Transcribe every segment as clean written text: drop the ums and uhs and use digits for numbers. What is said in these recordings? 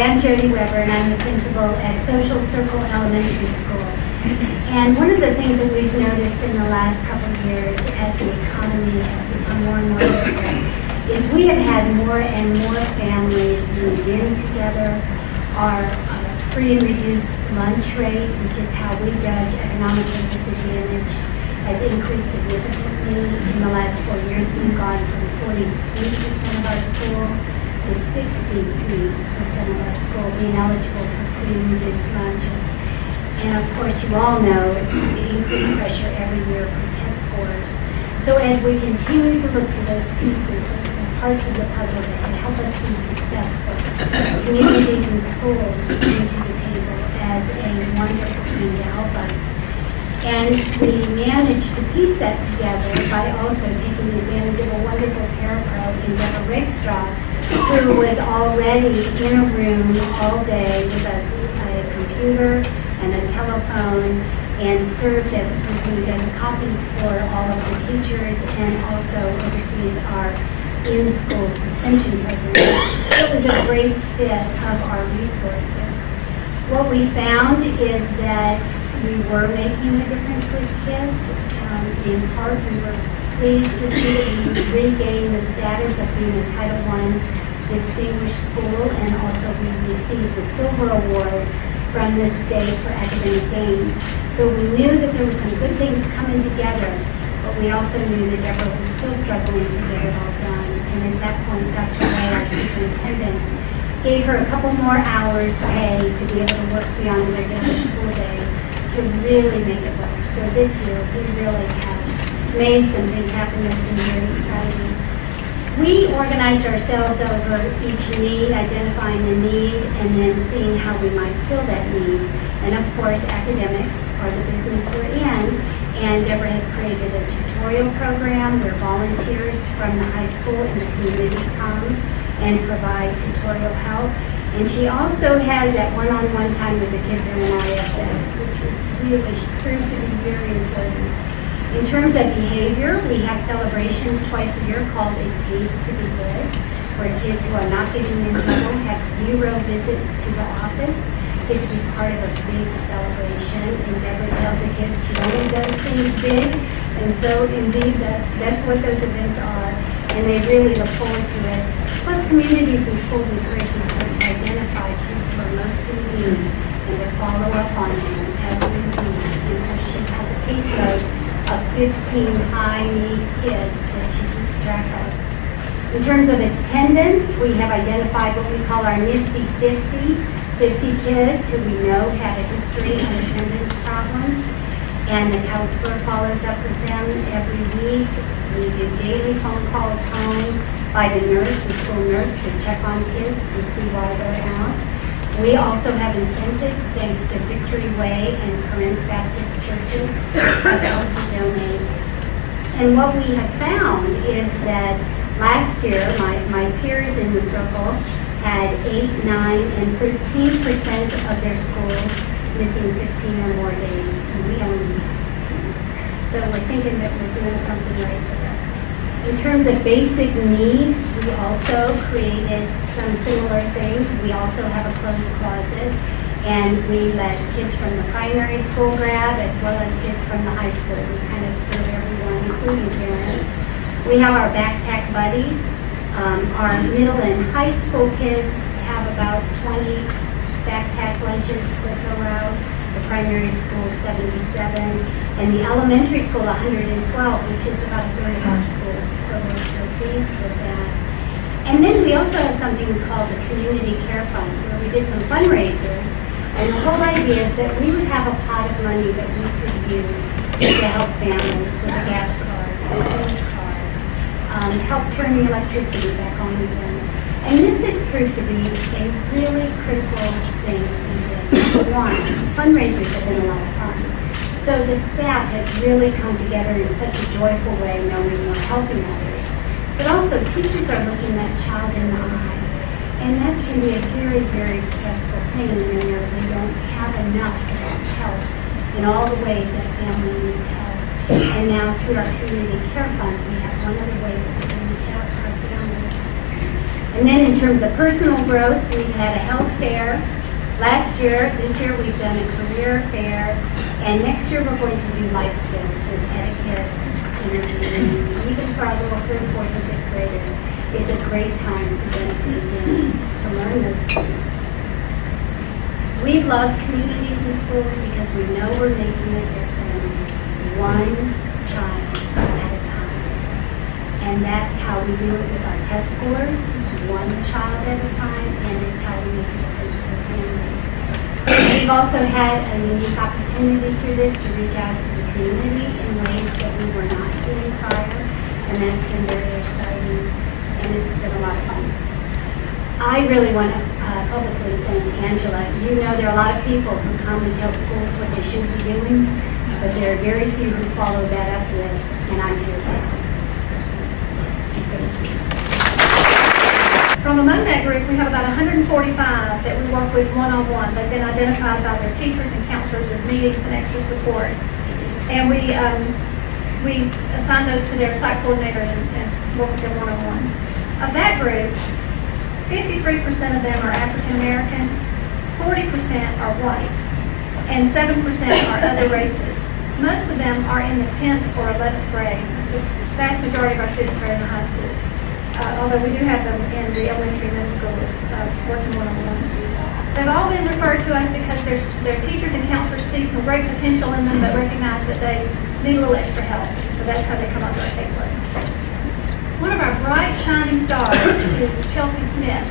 Hi, I'm Jody Weber, and I'm the principal at Social Circle Elementary School. And one of the things that we've noticed in the last couple of years as the economy has become more and more difficult is we have had more and more families move in together. Our free and reduced lunch rate, which is how we judge economically disadvantaged, has increased significantly in the last 4 years. We've gone from 43% of our school to 63% of our school being eligible for free and reduced lunches. And of course, you all know the increased pressure every year for test scores. So as we continue to look for those pieces and parts of the puzzle that can help us be successful, communities and schools come to the table as a wonderful thing to help us. And we managed to piece that together by also taking advantage of a wonderful parapro in Deborah Rakestraw, who was already in a room all day with a computer and a telephone and served as the person who does the copies for all of the teachers and also oversees our in-school suspension program. So it was a great fit of our resources. What we found is that we were making a difference with kids. In part, we were pleased to see that we regained the status of being a Title I distinguished school, and also we received the Silver Award from the state for academic gains. So we knew that there were some good things coming together, but we also knew that Deborah was still struggling to get it all done. And at that point, Dr. Ray, our superintendent, gave her a couple more hours pay to be able to work beyond the regular school day to really make it work. So this year, we really have made some things happen that have been very exciting. We organized ourselves over each need, identifying the need, and then seeing how we might fill that need. And of course, academics are the business we're in, and Deborah has created a tutorial program where volunteers from the high school and the community come and provide tutorial help. And she also has that one-on-one time with the kids who are in ISS, which is really proved to be very important. In terms of behavior, we have celebrations twice a year called It Pays to Be Good, where kids who are not getting in trouble have 0 visits to the office, get to be part of a big celebration. And Deborah tells the kids she only does things big, and so indeed that's what those events are, and they really look forward to it. Plus, communities and schools encourage us to identify kids who are most in need and to follow up on them every week. And so she has a caseload of 15 high-needs kids that she keeps track of. In terms of attendance, we have identified what we call our Nifty 50 kids who we know have a history of attendance problems, and the counselor follows up with them every week. We do daily phone calls home by the nurse, the school nurse, to check on kids to see why they're out. We also have incentives thanks to Victory Way and Corinth Baptist churches have helped to donate. And what we have found is that last year, my peers in the circle had 8, 9, and 13% of their schools missing 15 or more days, and we only had 2. So we're thinking that we're doing something right there. In terms of basic needs, we also created some similar things. We also have a clothes closet, and we let kids from the primary school grab as well as kids from the high school. We kind of serve everyone, including parents. We have our backpack buddies. Our middle and high school kids have about 20 backpack lunches that go out. The primary school, 77, and the elementary school, 112, which is about a third of our school. So we're pleased with that. And then we also have something we call the Community Care Fund, where we did some fundraisers. And the whole idea is that we would have a pot of money that we could use to help families with a gas card, a credit card, help turn the electricity back on again. And this has proved to be a really critical thing we did. Number one, fundraisers have been a lot of fun. So the staff has really come together in such a joyful way, knowing we're helping others. But also, teachers are looking that child in the eye. And that can be a very, very stressful thing when they don't have enough to help in all the ways that family needs help. And now through our Community Care Fund, we have one other way that we can reach out to our families. And then in terms of personal growth, we had a health fair last year. This year we've done a career fair. And next year we're going to do life skills with etiquette, interviewing, even for our little 3rd, 4th, and 5th graders. It's a great time for them to begin to learn those things. We've loved communities and schools because we know we're making a difference one child at a time. And that's how we do it with our test scores, one child at a time, and it's how we make a difference for families. We've also had a unique opportunity through this to reach out to the community in ways that we were not doing prior, and that's been very exciting, and it's been a lot of fun. I really want to publicly thank Angela. You know there are a lot of people who come and tell schools what they should be doing, but there are very few who follow that up with, and I'm here to help. So, thank you. From among that group, we have about 145 that we work with one-on-one. They've been identified by their teachers and counselors as needing some extra support. And we assign those to their site coordinator and work with them one-on-one. Of that group, 53% of them are African American, 40% are white, and 7% are other races. Most of them are in the 10th or 11th grade. The vast majority of our students are in the high schools, although we do have them in the elementary and middle school working one-on-one. They've all been referred to us because their teachers and counselors see some great potential in them, but recognize that they need a little extra help. So that's how they come onto our caseload. One of our bright shining stars is Chelsea Smith.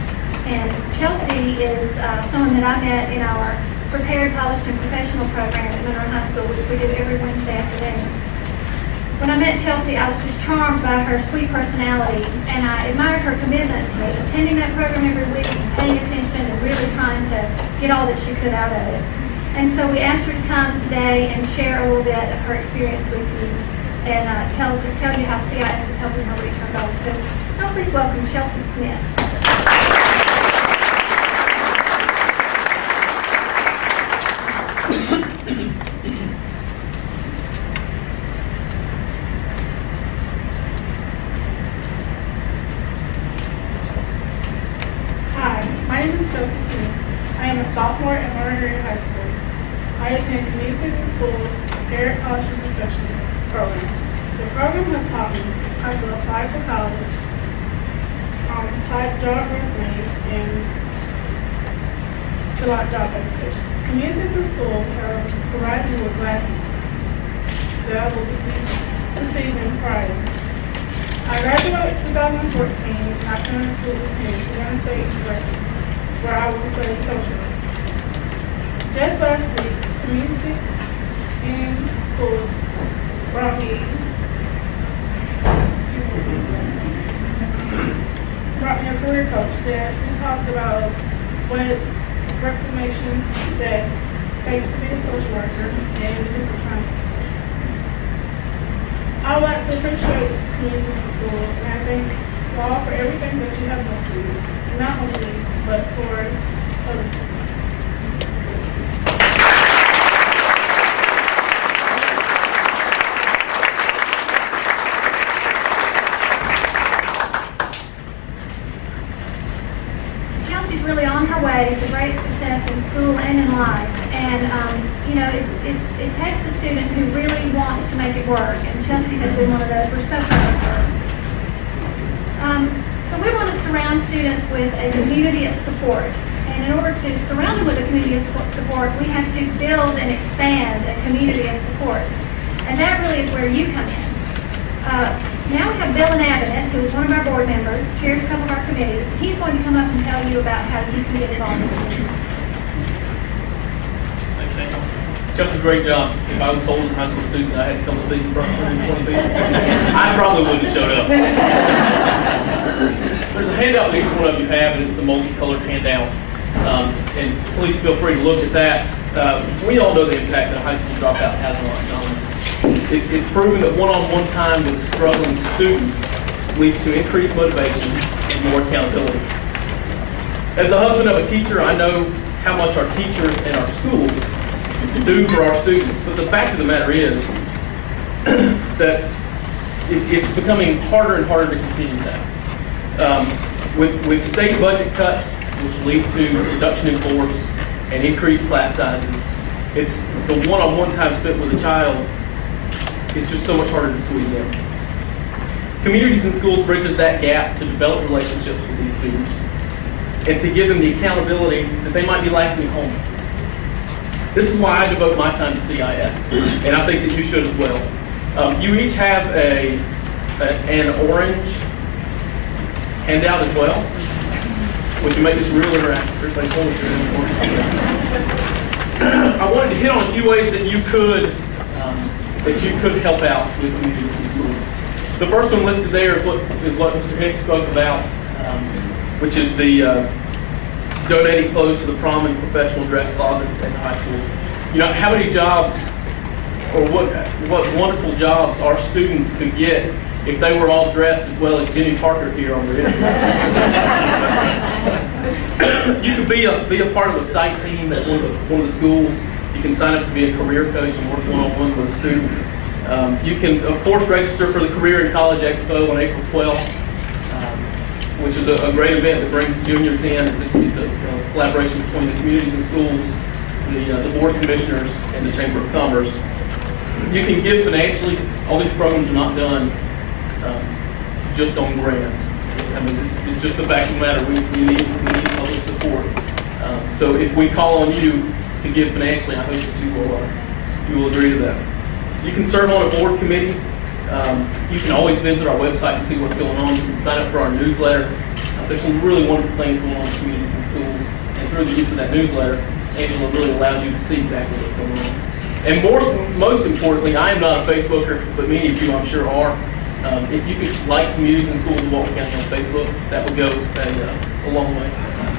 And Chelsea is someone that I met in our Prepared, Polished, and Professional program at Monroe High School, which we do every Wednesday afternoon. When I met Chelsea, I was just charmed by her sweet personality, and I admired her commitment to attending that program every week and paying attention and really trying to get all that she could out of it. And so we asked her to come today and share a little bit of her experience with you and tell you how CIS is helping her reach her goals. So now please welcome Chelsea Smith. Hi, my name is Chelsea Smith. I am a sophomore at Monroe High School. I attend Community in School, Prepared, Polished, and Professional program. The program has taught me how to apply for college, type job resumes, and fill out job applications. Communities in School have provided me with glasses that I will be receiving Friday. I graduated in 2014 and I turned to Savannah State University, where I will study social work. Just last week, Community in Schools brought me a career coach that we talked about what recommendations that it takes to be a social worker and the different kinds of social work. I would like to appreciate Communities in School, and I thank you all for everything that you have done for me, and not only me, but for other students. Chelsea's really on her way to great success in school and in life. And, it takes a student who really wants to make it work. And Chelsea has been one of those. We're so proud of her. So we want to surround students with a community of support. And in order to surround them with a community of support, we have to build and expand a community of support. And that really is where you come in. Now we have Bill Abbott, who is one of our board members, chairs a couple of our committees. He's going to come up and tell you about how you can get involved in this. Thanks, Angel. Chelsea's great job. If I was told as a high school student I had to come speak in front of 120 people, I probably wouldn't have showed up. There's a handout that each one of you have, and it's the multicolored handout. And please feel free to look at that. We all know the impact that a high school dropout has on our economy. It's proven that one-on-one time with a struggling student leads to increased motivation and more accountability. As the husband of a teacher, I know how much our teachers and our schools do for our students. But the fact of the matter is that it's becoming harder and harder to continue that. With state budget cuts, which lead to reduction in force and increased class sizes, it's the one-on-one time spent with a child is just so much harder to squeeze in. Communities and Schools bridges that gap to develop relationships with these students and to give them the accountability that they might be lacking at home. This is why I devote my time to CIS, and I think that you should as well. You each have an orange handout as well. We can make this real interactive. Everybody hold your orange. I wanted to hit on a few ways that you could help out with communities and schools. The first one listed there is what Mr. Hicks spoke about, which is the donating clothes to the prom and professional dress closet at the high schools. You know, how many jobs, or what wonderful jobs our students could get if they were all dressed as well as Jenny Parker here on the internet. You could be a part of a site team at one of the schools. You can sign up to be a career coach and work one-on-one with a student. You can, of course, register for the Career and College Expo on April 12th, which is a great event that brings juniors in. It's a collaboration between the communities and schools, the board of commissioners, and the Chamber of Commerce. You can give financially. All these programs are not done just on grants. I mean, it's just the fact of the matter. We need public support. So if we call on you to give financially, I hope that you will agree to that. You can serve on a board committee. You can always visit our website and see what's going on. You can sign up for our newsletter. There's some really wonderful things going on in communities and schools. And through the use of that newsletter, Angela really allows you to see exactly what's going on. And most importantly, I am not a Facebooker, but many of you I'm sure are. If you could like communities and schools of Walton County on Facebook, that would go a long way.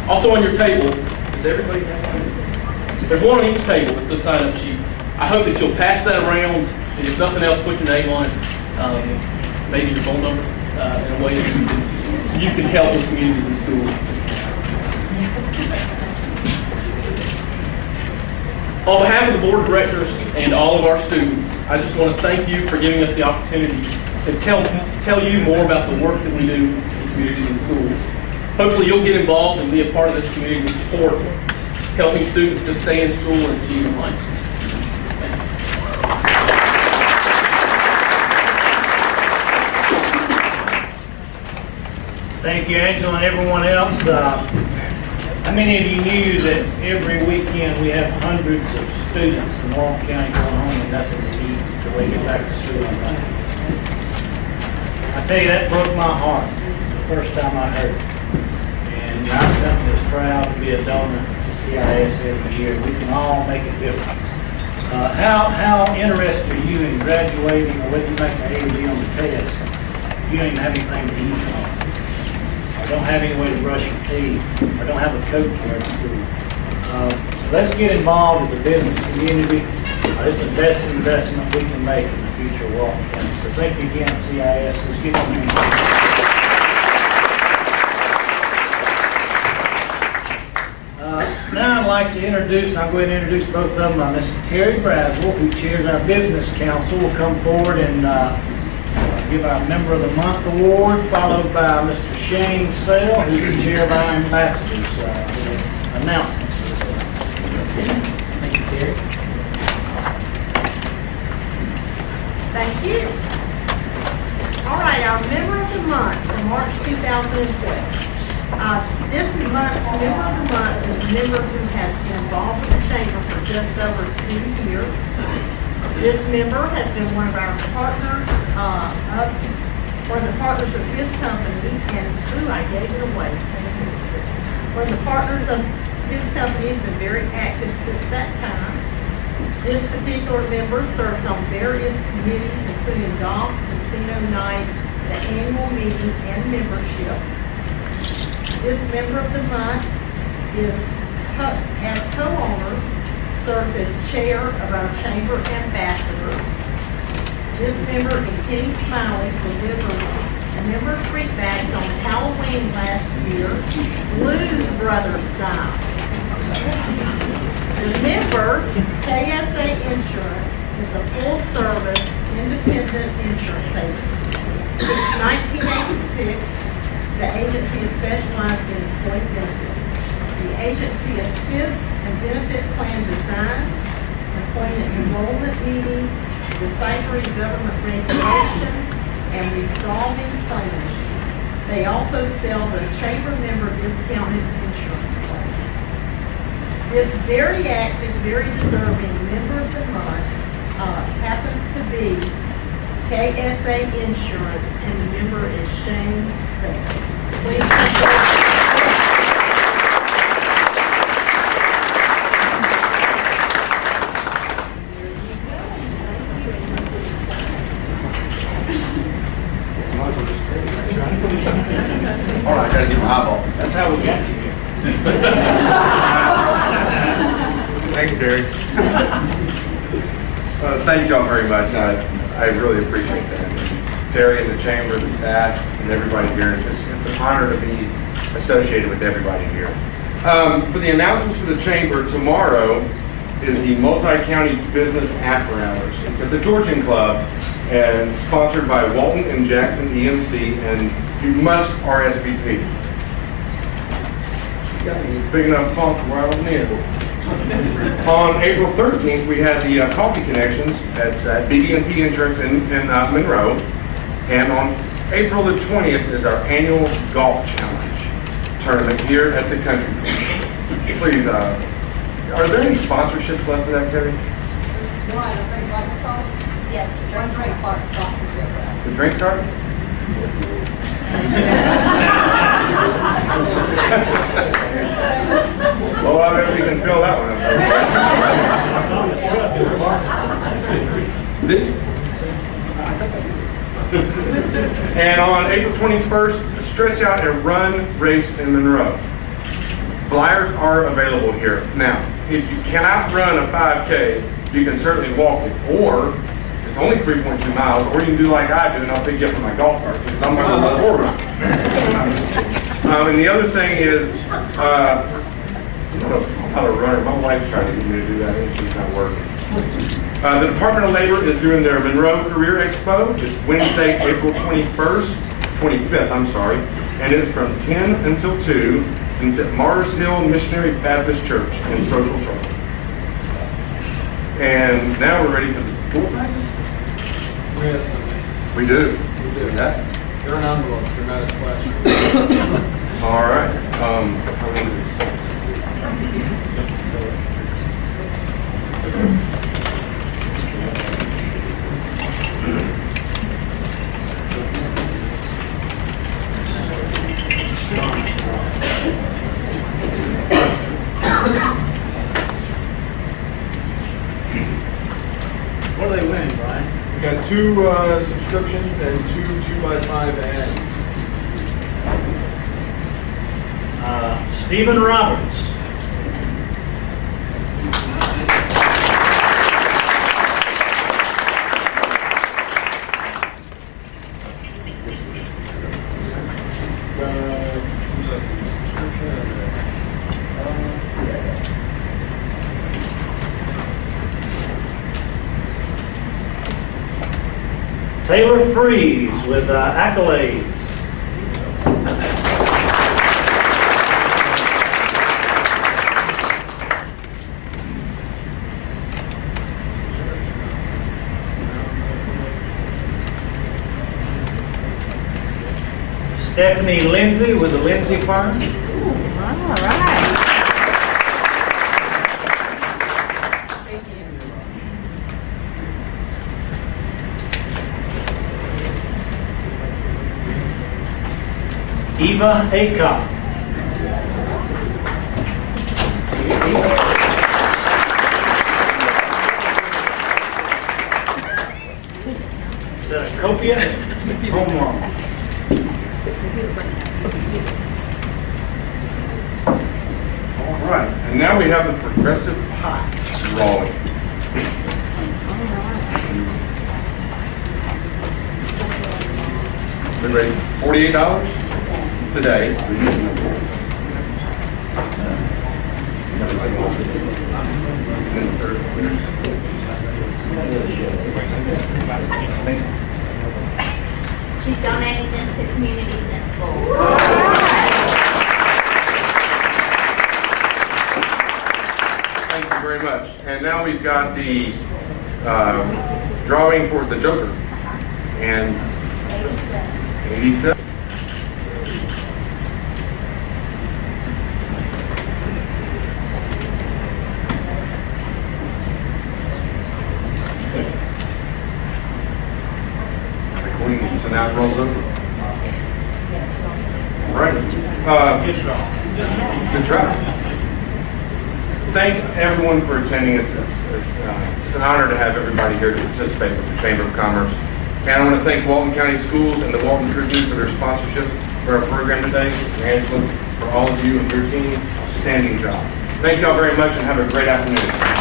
Also on your table, does everybody have one? There's one on each table. It's a sign-up sheet. I hope that you'll pass that around, and if nothing else, put your name on it, maybe your phone number, in a way that you can help with communities and schools. On behalf of the board of directors and all of our students, I just want to thank you for giving us the opportunity to tell you more about the work that we do in communities and schools. Hopefully you'll get involved and be a part of this community support, helping students to stay in school and achieve in life. Thank you, Angela, and everyone else. How many of you knew that every weekend we have hundreds of students in Walton County going home with nothing to eat until they get back to school on Monday? I tell you, that broke my heart the first time I heard it. And I'm just proud to be a donor to CIS every year. We can all make a difference. How interested are you in graduating, or whether you make an A or B on the test, you don't even have anything to eat home, or don't have any way to brush your teeth, or don't have a coat to wear to school? Let's get involved as a business community. It's the best investment we can make in the future of Walton County. So thank you again, CIS. Let's get on in. Now I'd like to introduce, I'll go ahead and introduce both of them. Mrs. Terry Braswell, who chairs our Business Council, will come forward and give our Member of the Month award, followed by Mr. Shane Sale, who's the chair of our ambassadors announcements. Thank you, Terry. Thank you. All right, our Member of the Month for March 2012. This month's Member of the Month is a member who has been involved with the Chamber for just over 2 years. This member has been one of our partners, one of the partners of his company, and I gave it away, so one of the partners of his company has been very active since that time. This particular member serves on various committees, including golf, casino night, the annual meeting, and membership. This Member of the Month as co-owner, serves as chair of our Chamber Ambassadors. This member and Kenny Smiley delivered a number of treat bags on Halloween last year, Blues Brothers style. The member, KSA Insurance, is a full-service independent insurance agency. Since 1986, The agency is specialized in employee benefits. The agency assists in benefit plan design, employment enrollment meetings, deciphering government regulations, and resolving claim issues. They also sell the chamber member discounted insurance plan. This very active, very deserving member of the month happens to be KSA Insurance, and the member is Shane Sayer. Please come forward. All right, I gotta get my eyeball. That's how we got you here. Thanks, Terry. Thank y'all very much. I really appreciate that. Terry and the chamber, the staff, and everybody here. It's an honor to be associated with everybody here. For the announcements for the chamber, tomorrow is the Multi-County Business After Hours. It's at the Georgian Club and sponsored by Walton and Jackson EMC, and you must RSVP. She got me big enough font where I don't need it. On April 13th, we had the Coffee Connections. That's at BB&T Insurance in Monroe. And on April the 20th is our annual golf challenge tournament here at the Country Club. Please, are there any sponsorships left for that, Terry? Yes, one great part. The drink card? Well, I bet we can fill that one up. Did you? And on April 21st, stretch out and run race in Monroe. Flyers are available here. Now, if you cannot run a 5K, you can certainly walk it, or it's only 3.2 miles, or you can do like I do, and I'll pick you up in my golf cart, because I'm not going to roll around. And the other thing is, I'm not a runner. My wife's trying to get me to do that, and she's not working. The Department of Labor is doing their Monroe Career Expo. It's Wednesday, April 25th, and it's from 10 until 2, and it's at Mars Hill Missionary Baptist Church in Social Circle. And now we're ready for the pool passes? We had some. We do. We do. Yeah. They're in envelopes. They're not as flashy. All right. How many do we start? What do they win, Brian? We got 2 subscriptions and 2 2x5 ads. Stephen Roberts. Who's that? The subscription and Taylor Freeze with accolades. Stephanie Lindsay with the Lindsay Firm. All right. Eva Acock. Is that a copia? Home run. All right. And now we have the progressive pot rolling. We ready? $48 today. She's donating this to communities and schools. very much. And now we've got the drawing for the Joker. And 87. The Queen, so now it rolls over. All right. Good try. Thank everyone for attending. It's an honor to have everybody here to participate with the Chamber of Commerce. And I want to thank Walton County Schools and the Walton Tribune for their sponsorship for our program today. Angela, for all of you and your team, outstanding job. Thank y'all very much and have a great afternoon.